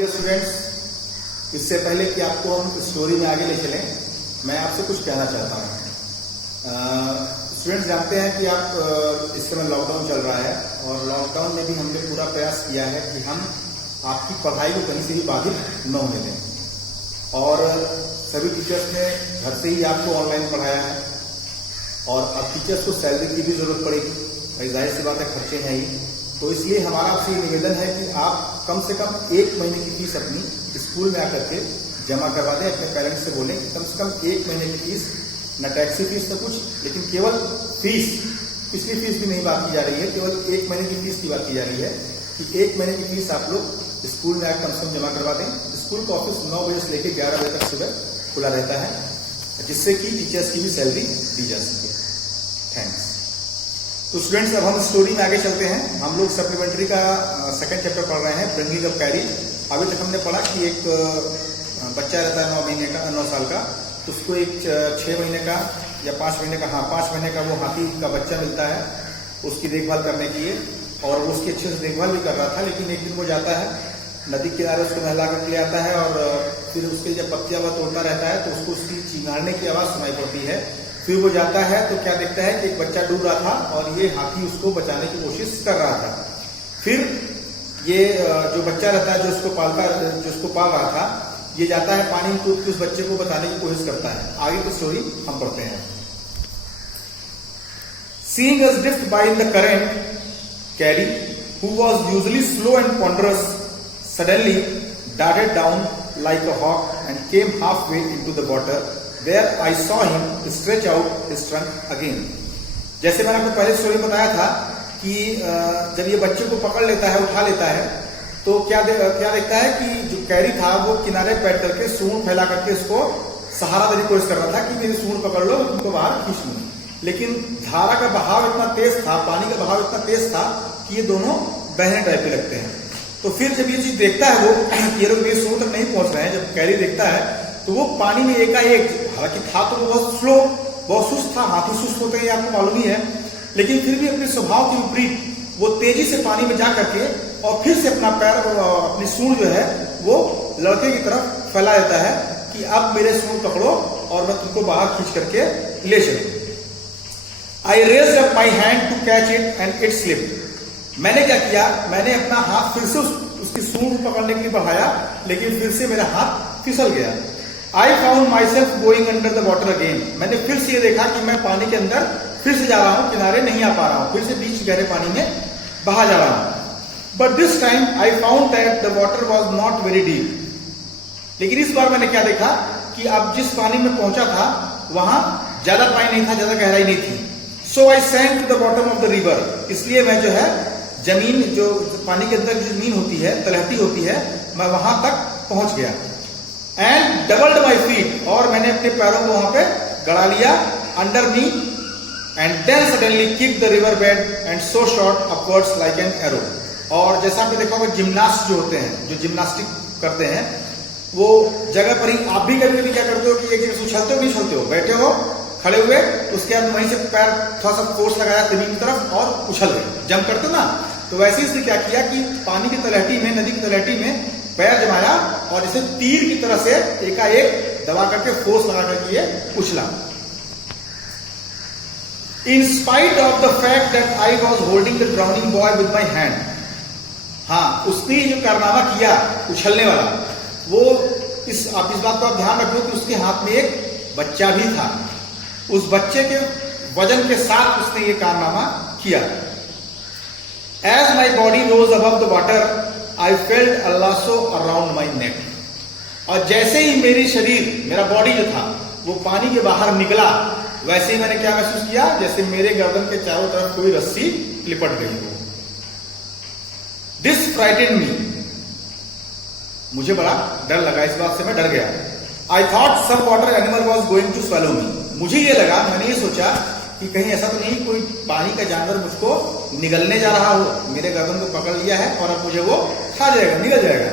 Dear students, इससे पहले कि आपको हम स्टोरी में आगे ले चलें, मैं आपसे कुछ कहना चाहता हूँ। स्टूडेंट्स जानते हैं कि आप इस समय लॉकडाउन चल रहा है और लॉकडाउन में भी हमने पूरा प्रयास किया है कि हम आपकी पढ़ाई को कहीं से भी बाधित न होने दें। और सभी टीचर्स ने घर से ही आपको ऑनलाइन पढ़ाया है और अब टीचर्स को सैलरी की भी जरूरत पड़ेगी, भाई जाहिर सी बात है, खर्चे हैं ही। तो इसलिए हमारा आपसे निवेदन है कि आप कम से कम 1 महीने की फीस अपनी स्कूल में आकर के जमा करवा दें। अपने पेरेंट्स से बोलें कि कम से कम 1 महीने की फीस, न टैक्सी फीस न कुछ, लेकिन केवल फीस, पिछली फीस भी नहीं बात की जा रही है, केवल 1 महीने की फीस की बात की जा रही है कि 1 महीने की फीस आप लोग स्कूल में आकर कम से कम जमा करवा दें। स्कूल का ऑफिस 9 बजे से लेकर 11 बजे तक सुबह खुला रहता है, जिससे कि टीचर्स की भी सैलरी दी जा सके। थैंक्स। तो स्टूडेंट्स, अब हम स्टोरी में आगे चलते हैं। हम लोग सप्लीमेंट्री का 2nd चैप्टर पढ़ रहे हैं, ब्रिंगिंग अप कैरी। अभी तक हमने पढ़ा कि एक बच्चा रहता है 9 महीने का, 9 साल का, तो उसको एक 6 महीने का या 5 महीने का, 5 महीने का वो हाथी का बच्चा मिलता है उसकी देखभाल करने के लिए, और वो उसकी अच्छे से देखभाल भी कर रहा था। लेकिन एक दिन वो जाता है नदी किनारे, उसको नहला करके ले आता है और फिर उसके जब पत्तियां वह तोड़ता रहता है तो उसको उसकी चिंगाड़ने की आवाज सुनाई पड़ती है। फिर वो जाता है तो क्या देखता है कि एक बच्चा डूब रहा था और ये हाथी उसको बचाने की कोशिश कर रहा था। फिर ये जो बच्चा रहता है, जो उसको पाल रहा था, ये जाता है पानी में कूद के उस बच्चे को बचाने की कोशिश करता है। आगे की स्टोरी हम पढ़ते हैं। Seeing us drift by in the current, Carrie, who was usually slow and ponderous, suddenly darted down like a hawk and came halfway into the water, where I saw him stretch out his trunk again. जैसे मैंने आपको पहले story बताया था कि जब ये बच्चे को पकड़ लेता है, उठा लेता है, तो क्या देखता है कि जो कैरी था वो किनारे बैठ करके सूंड फैला करके उसको सहारा देने की कोशिश कर रहा था कि मेरी सूंड पकड़ लो, तुमको बाहर खींच लूं। लेकिन धारा का बहाव इतना तेज था, पानी का बहाव इतना तेज था कि ये दोनों बहने टाइप के लगते हैं। तो फिर जब ये चीज देखता है वो ये लोग मेरी सूंड तक नहीं पहुंच रहे हैं, जब कैरी देखता है तो वो पानी में एकाएक, हालांकि था तो वो बहुत स्लो, बहुत सुस्त था, हाथी सुस्त होते हैं आपको मालूम ही है, लेकिन फिर भी अपने स्वभाव के विपरीत वो तेजी से पानी में जा करके और फिर से अपना पैर, अपनी सूंड जो है वो लड़के की तरफ फैला देता है कि अब मेरे सूंड पकड़ो और मैं तुमको बाहर खींच करके ले चलूं। I raised up my hand to catch it and it slipped. मैंने क्या किया, मैंने अपना हाथ फिर से उसकी सूंड पकड़ने के लिए बढ़ाया, लेकिन फिर से मेरा हाथ फिसल गया। I found my self going under the water again. मैंने फिर से ये देखा कि मैं पानी के अंदर फिर से जा रहा हूं, किनारे नहीं आ पा रहा हूं, फिर से बीच गहरे पानी में बहा जा रहा हूं। But this time I found that the water was not very deep. लेकिन इस बार मैंने क्या देखा कि अब जिस पानी में पहुंचा था वहां ज्यादा पानी नहीं था, ज्यादा गहराई नहीं थी। So I sank to the bottom of the river. इसलिए मैं जो है जमीन, जो पानी के अंदर जो जमीन होती है, तलहटी होती है, मैं वहां तक पहुंच गया। एंड डबल्ड माई फीट, और मैंने अपने पैरों को वहां पे गड़ा लिया under me, and then suddenly kick the river bed and so shot upwards like an arrow. और जैसा आपने देखा होगा जिम्नास्ट जो होते हैं, जो जिम्नास्टिक करते हैं, वो जगह पर ही आप भी कभी कभी क्या करते हो कि एक जगह से उछलते हो, नहीं उछलते हो, बैठे हो खड़े हुए, उसके बाद वहीं से पैर थोड़ा सा फोर्स लगाया जमीन की तरफ और उछल गए, जंप करते ना। तो वैसे इसने क्या किया कि पानी की तलहटी में, नदी की तलहटी में पैर जमाया और इसे तीर की तरह से एकाएक दबा करके फोर्स लगा करके ये उछला। In spite of the fact that I was holding the drowning boy with my hand. हाँ, उसने जो कारनामा किया उछलने वाला, वो आप इस बात को आप ध्यान रखो कि उसके हाथ में एक बच्चा भी था। उस बच्चे के वजन के साथ उसने ये कारनामा किया। As my body rose above the water I felt a lasso around my neck. और जैसे ही मेरी शरीर, मेरा बॉडी जो था वो पानी के बाहर निकला, वैसे ही मैंने क्या महसूस किया, जैसे मेरे गर्दन के चारों तरफ कोई रस्सी लिपट गई हो। दिस फ्राइटेंड मी। मुझे बड़ा डर लगा, इस बात से मैं डर गया। I thought some water animal was going to swallow me. मुझे ये लगा, मैंने ये सोचा कि कहीं ऐसा तो नहीं कोई पानी का जानवर मुझको निगलने जा रहा हो, मेरे गर्दन को पकड़ लिया है और अब मुझे वो खा जाएगा, निगल जाएगा।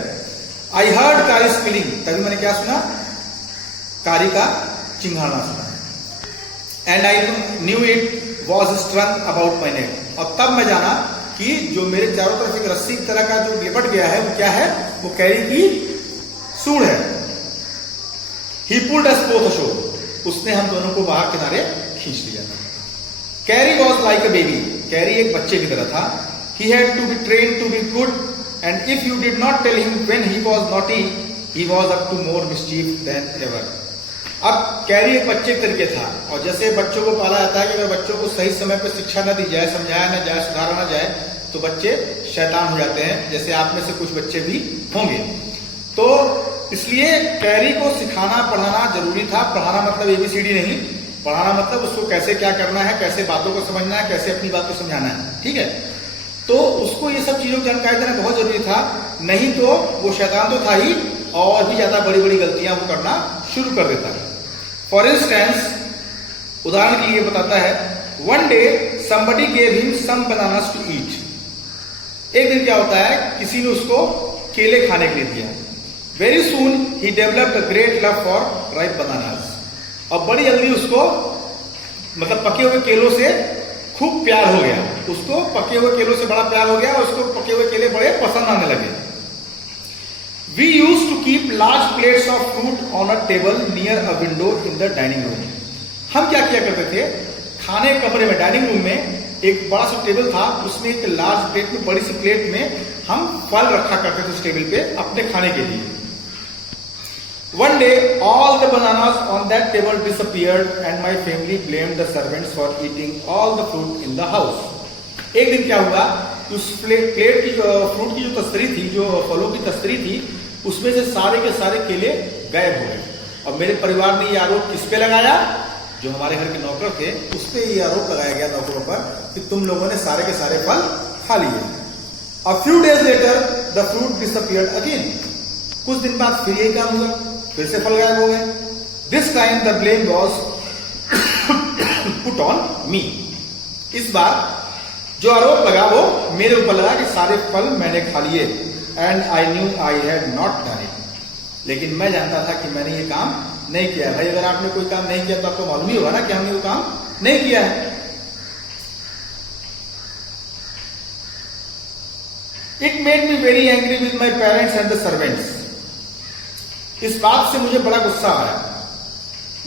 I heard Kari spilling. तभी मैंने क्या सुना, कारी का चिंघाड़ना सुना। And I knew it was strung about my neck. और तब मैं जाना कि जो मेरे चारों तरफ एक रस्सी की तरह का जो लिपट गया है वो क्या है, वो कैरी की सूंड है। He pulled us both ashore. उसने हम दोनों को बाहर किनारे खींच लिया। Carry was like a baby, carry एक बच्चे की तरह था। He had to be trained to be good, and if you did not tell him when he was naughty, he was up to more mischief than ever. अब carry एक बच्चे के तरीके था, और जैसे बच्चों को पाला जाता है कि अगर बच्चों को सही समय पर शिक्षा न दी जाए, समझाया न जाए, सुधारा न जाए, तो बच्चे शैतान हो जाते हैं, जैसे आप में से कुछ बच्चे भी होंगे। तो इसलिए कैरी को सिखाना पढ़ाना जरूरी था। पढ़ाना मतलब ABCD नहीं, पढ़ाना मतलब उसको कैसे क्या करना है, कैसे बातों को समझना है, कैसे अपनी बात को समझाना है, ठीक है। तो उसको ये सब चीजों की जानकारी देना बहुत जरूरी था, नहीं तो वो शैतान तो था ही, और भी ज्यादा बड़ी बड़ी गलतियां वो करना शुरू कर देता है। फॉर इंस्टेंस, उदाहरण के लिए बताता है, one day somebody gave him some bananas to eat। एक दिन क्या होता है, किसी ने उसको केले खाने के लिए दिया। Very soon he developed a great love for ripe bananas। और बड़ी जल्दी उसको मतलब पके हुए केलों से खूब प्यार हो गया, उसको पके हुए केलों से बड़ा प्यार हो गया, और उसको पके हुए केले बड़े पसंद आने लगे। We used to keep large plates of fruit on a table near a window in the dining room। हम क्या किया करते थे, खाने कमरे में, डाइनिंग रूम में एक बड़ा सा टेबल था, उसमें एक लार्ज प्लेट में, बड़ी सी प्लेट में हम फल रखा करते थे उस टेबल पे अपने खाने के लिए। One day, all the bananas on that table disappeared, and my family blamed the servants for eating all the fruit in the house। एक दिन क्या हुआ, उस प्लेट की फ्रूट की जो तस्तरी थी, जो फलों की तस्तरी थी, उसमें से सारे के सारे केले गायब हो गए। और मेरे परिवार ने ये आरोप किस पे लगाया, जो हमारे घर के नौकर थे उस पे ये आरोप लगाया गया नौकरों पर कि तुम लोगों ने सारे के सारे फल खा लिए। A few days later, the fruit disappeared again। कुछ दिन बाद फिर यही काम हुआ, फिर से फल गायब हो गए। This time the blame was put on me. इस बार जो आरोप लगा वो मेरे ऊपर लगा कि सारे फल मैंने खा लिए। And I new I had not done it. लेकिन मैं जानता था कि मैंने ये काम नहीं किया। भाई अगर आपने कोई काम नहीं किया तो आपको मालूम ही होगा ना कि हमने वो काम नहीं किया है। It made me very angry with my parents and the servants. इस बात से मुझे बड़ा गुस्सा आया।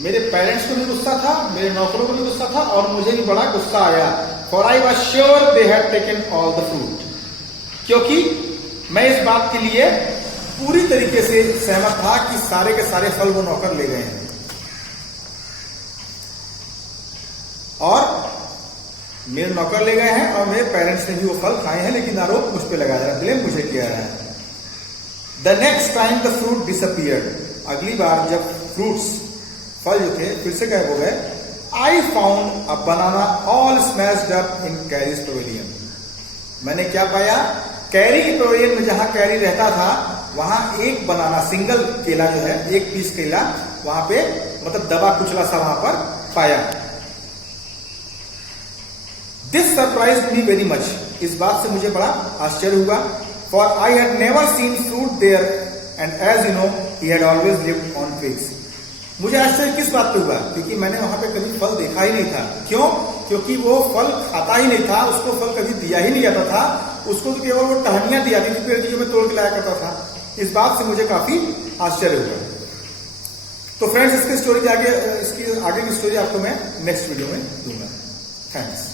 मेरे पेरेंट्स को भी गुस्सा था, मेरे नौकरों को भी गुस्सा था, और मुझे भी बड़ा गुस्सा आया। For I was sure they had taken all the fruit. क्योंकि मैं इस बात के लिए पूरी तरीके से सहमत था कि सारे के सारे फल वो नौकर ले गए हैं, और मेरे नौकर ले गए हैं, और मेरे पेरेंट्स ने भी वो फल खाए हैं, लेकिन आरोप मुझ पर लगाया जा रहा है, ब्लेम मुझे किया जा रहा है। The next time the fruit disappeared. अगली बार जब फ्रूट्स, फल जो थे, फिर से गायब हो गए। I found a banana all smashed up in carries Pavilion. मैंने क्या पाया, कैरी के पेविलियन में जहां कैरी रहता था वहां एक बनाना, सिंगल केला जो है, एक पीस केला वहां पे मतलब दबा कुचला सा वहां पर पाया। This surprised me very much. इस बात से मुझे बड़ा आश्चर्य हुआ। For I had never seen fruit there, and as you know, he had always lived on twigs। मुझे आश्चर्य किस बात पे हुआ, क्योंकि मैंने वहां पे कभी फल देखा ही नहीं था। क्यों? क्योंकि वो फल खाता ही नहीं था, उसको फल कभी दिया ही नहीं जाता था, उसको तो केवल वो टहनियां दी जाती थी, पेड़ की जो मैं तोड़ के लाया करता था। इस बात से मुझे काफी आश्चर्य हुआ। तो फ्रेंड्स, इसकी आगे की स्टोरी आपको मैं नेक्स्ट वीडियो में दूंगा। थैंक्स।